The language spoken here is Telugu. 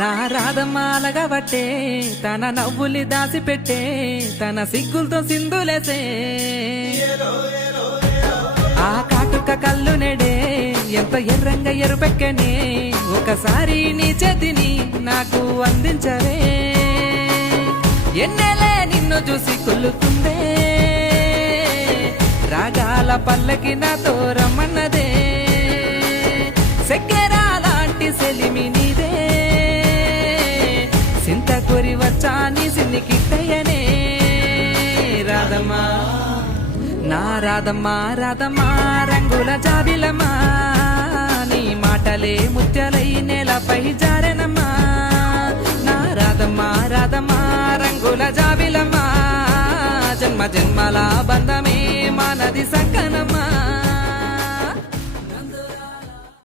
నా రాధమాలగబట్టే తన నవ్వులి దాచిపెట్టే తన సిగ్గులతో సింధులేసే ఆ కాటుక కళ్ళు నెడే ఎంత ఎర్రంగా ఎరుపెక్కనే ఒకసారి నీ చేతిని నాకు అందించవే ఎన్నెలే నిన్ను చూసి కుళ్ళుకుందే రాగాల పల్లకి నాతో రమ్మన్నదే సెక్కెరా లాంటి సెలిమి నీదే సింత కోరి వచ్చా నీ సిన్ని కిట్టయ్యనే రాధమ్మా నా రాధమ్మా రాధమ్మా రంగుల జాబిలమ్మా నీ మాటలే ముత్యాలై నేలపై జారెనమ్మా నా రాధమ్మా రాధమ్మా రంగుల జాబిలమ్మా జన్మ జన్మల బంధమే మానది సంకనమ్మా